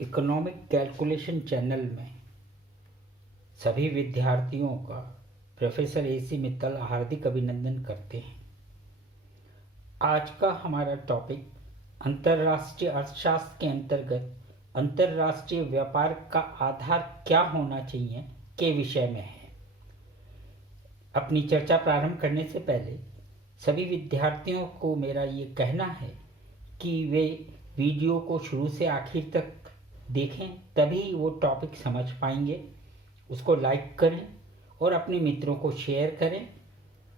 Economic calculation channel में सभी विद्यार्थियों का प्रोफेसर AC मित्तल हार्दिक अभिनंदन करते हैं। आज का हमारा टॉपिक अंतर्राष्ट्रीय अर्थशास्त्र के अंतर्गत अंतर्राष्ट्रीय व्यापार का आधार क्या होना चाहिए के विषय में है। अपनी चर्चा प्रारंभ करने से पहले सभी विद्यार्थियों को मेरा ये कहना है कि वे वीडियो को शुरू से आखिर तक देखें, तभी वो टॉपिक समझ पाएंगे। उसको लाइक करें और अपने मित्रों को शेयर करें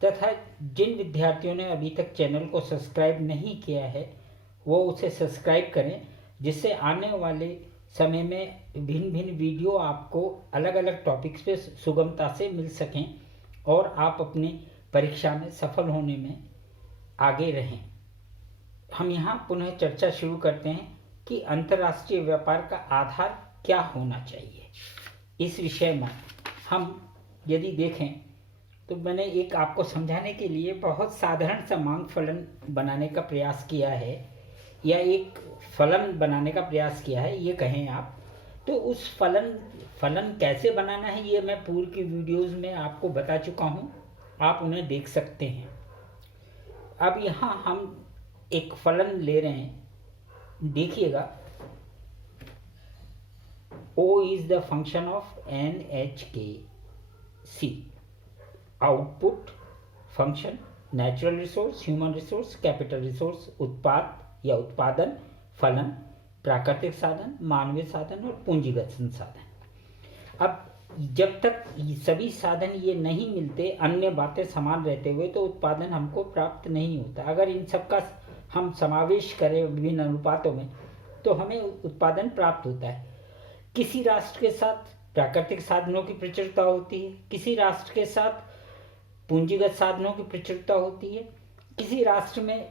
तथा जिन विद्यार्थियों ने अभी तक चैनल को सब्सक्राइब नहीं किया है वो उसे सब्सक्राइब करें, जिससे आने वाले समय में भिन्न भिन्न वीडियो आपको अलग अलग टॉपिक्स पे सुगमता से मिल सकें और आप अपनी परीक्षा में सफल होने में आगे रहें। हम यहाँ पुनः चर्चा शुरू करते हैं कि अंतर्राष्ट्रीय व्यापार का आधार क्या होना चाहिए। इस विषय में हम यदि देखें तो मैंने एक आपको समझाने के लिए बहुत साधारण सा मांग फलन बनाने का प्रयास किया है, या एक फलन बनाने का प्रयास किया है ये कहें आप। तो उस फलन कैसे बनाना है ये मैं पूर्व की वीडियोस में आपको बता चुका हूँ, आप उन्हें देख सकते हैं। अब यहाँ हम एक फलन ले रहे हैं, देखिएगा। O is the function of NHK. Output function natural resource, human resource, capital resource, उत्पाद या उत्पादन, फलन, प्राकृतिक साधन, मानवीय साधन और पूंजीगत संसाधन। अब जब तक सभी साधन ये नहीं मिलते, अन्य बातें समान रहते हुए, तो उत्पादन हमको प्राप्त नहीं होता। अगर इन सब का हम समावेश करें विभिन्न अनुपातों में तो हमें उत्पादन प्राप्त होता है। किसी राष्ट्र के साथ प्राकृतिक साधनों की प्रचुरता होती है, किसी राष्ट्र के साथ पूंजीगत साधनों की प्रचुरता होती है, किसी राष्ट्र में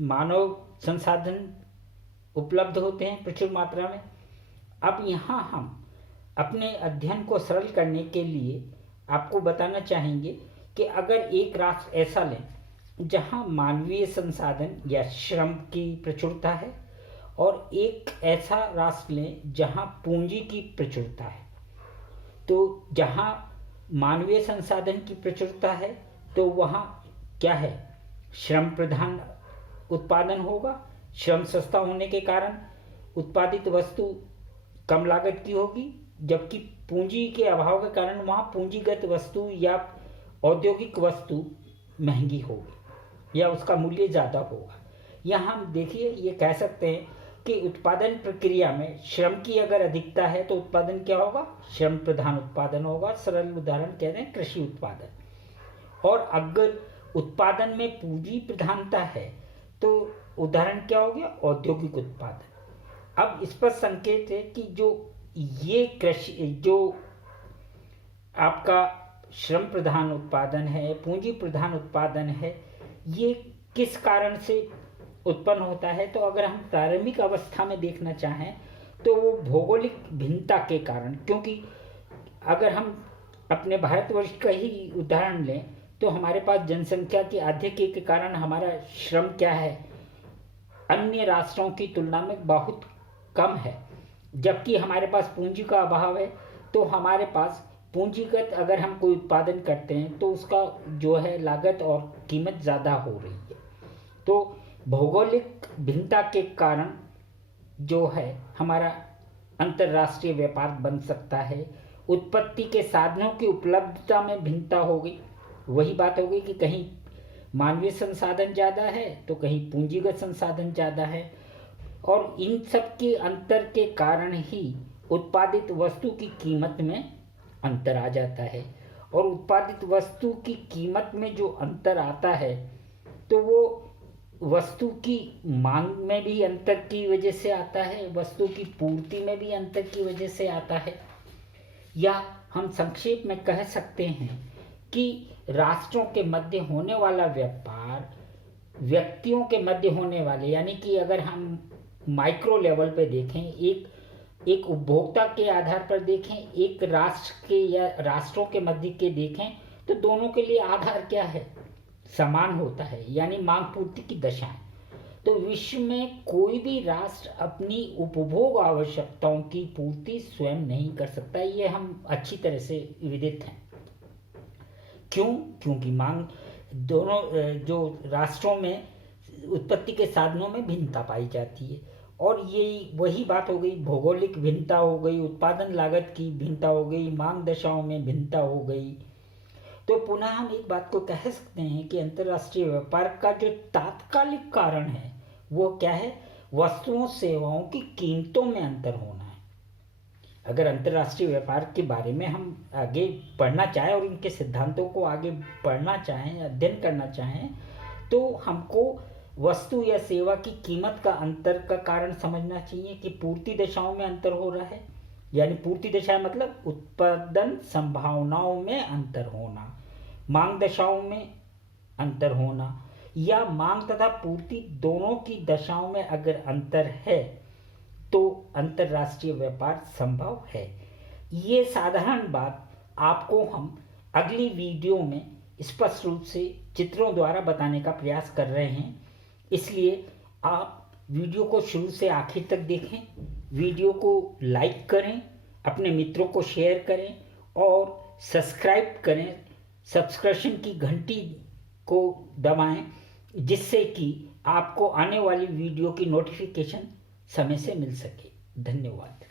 मानव संसाधन उपलब्ध होते हैं प्रचुर मात्रा में। अब यहाँ हम अपने अध्ययन को सरल करने के लिए आपको बताना चाहेंगे कि अगर एक राष्ट्र ऐसा लें जहाँ मानवीय संसाधन या श्रम की प्रचुरता है और एक ऐसा राष्ट्र लें जहाँ पूंजी की प्रचुरता है, तो जहाँ मानवीय संसाधन की प्रचुरता है तो वहाँ क्या है, श्रम प्रधान उत्पादन होगा। श्रम सस्ता होने के कारण उत्पादित वस्तु कम लागत की होगी, जबकि पूंजी के अभाव के कारण वहाँ पूंजीगत वस्तु या औद्योगिक वस्तु महंगी होगी या उसका मूल्य ज़्यादा होगा। यहाँ हम देखिए ये कह सकते हैं कि उत्पादन प्रक्रिया में श्रम की अगर अधिकता है तो उत्पादन क्या होगा, श्रम प्रधान उत्पादन होगा। सरल उदाहरण कह रहे हैं कृषि उत्पादन। और अगर उत्पादन में पूंजी प्रधानता है तो उदाहरण क्या हो गया, औद्योगिक उत्पादन। अब स्पष्ट संकेत है कि जो ये कृषि जो आपका श्रम प्रधान उत्पादन है, पूंजी प्रधान उत्पादन है, ये किस कारण से उत्पन्न होता है। तो अगर हम प्रारंभिक अवस्था में देखना चाहें तो वो भौगोलिक भिन्नता के कारण, क्योंकि अगर हम अपने भारतवर्ष का ही उदाहरण लें तो हमारे पास जनसंख्या की आधिक्य के कारण हमारा श्रम क्या है, अन्य राष्ट्रों की तुलना में बहुत कम है। जबकि हमारे पास पूंजी का अभाव है, तो हमारे पास पूंजीगत अगर हम कोई उत्पादन करते हैं तो उसका जो है लागत और कीमत ज़्यादा हो रही है। तो भौगोलिक भिन्नता के कारण जो है हमारा अंतर्राष्ट्रीय व्यापार बन सकता है। उत्पत्ति के साधनों की उपलब्धता में भिन्नता होगी। वही बात होगी कि कहीं मानवीय संसाधन ज़्यादा है तो कहीं पूंजीगत संसाधन ज़्यादा है, और इन सब के अंतर के कारण ही उत्पादित वस्तु की कीमत में अंतर आ जाता है। और उत्पादित वस्तु की कीमत में जो अंतर आता है तो वो वस्तु की मांग में भी अंतर की वजह से आता है, वस्तु की पूर्ति में भी अंतर की वजह से आता है। या हम संक्षेप में कह सकते हैं कि राष्ट्रों के मध्य होने वाला व्यापार व्यक्तियों के मध्य होने वाले, यानी कि अगर हम माइक्रो लेवल पे देखें, एक उपभोक्ता के आधार पर देखें, एक राष्ट्र के या राष्ट्रों के मध्य के देखें, तो दोनों के लिए आधार क्या है, समान होता है, यानी मांग पूर्ति की दशाएं। तो विश्व में कोई भी राष्ट्र अपनी उपभोग आवश्यकताओं की पूर्ति स्वयं नहीं कर सकता, ये हम अच्छी तरह से विदित हैं। क्यों? क्योंकि मांग दोनों जो राष्ट्रों में उत्पत्ति के साधनों में भिन्नता पाई जाती है, और ये वही बात हो गई, भौगोलिक भिन्नता हो गई, उत्पादन लागत की भिन्नता हो गई, मांग दशाओं में भिन्नता हो गई। तो पुनः हम एक बात को कह सकते हैं कि अंतर्राष्ट्रीय व्यापार का जो तात्कालिक कारण है वो क्या है? वस्तुओं सेवाओं की कीमतों में अंतर होना है। अगर अंतर्राष्ट्रीय व्यापार के बारे में हम आगे पढ़ना चाहें और उनके सिद्धांतों को आगे पढ़ना चाहें, अध्ययन करना चाहें, तो हमको वस्तु या सेवा की कीमत का अंतर का कारण समझना चाहिए कि पूर्ति दशाओं में अंतर हो रहा है, यानी पूर्ति दशा मतलब उत्पादन संभावनाओं में अंतर होना, मांग दशाओं में अंतर होना, या मांग तथा पूर्ति दोनों की दशाओं में अगर अंतर है तो अंतर्राष्ट्रीय व्यापार संभव है। ये साधारण बात आपको हम अगली वीडियो में स्पष्ट रूप से चित्रों द्वारा बताने का प्रयास कर रहे हैं, इसलिए आप वीडियो को शुरू से आखिर तक देखें, वीडियो को लाइक करें, अपने मित्रों को शेयर करें और सब्सक्राइब करें, सब्सक्रिप्शन की घंटी को दबाएं, जिससे कि आपको आने वाली वीडियो की नोटिफिकेशन समय से मिल सके। धन्यवाद।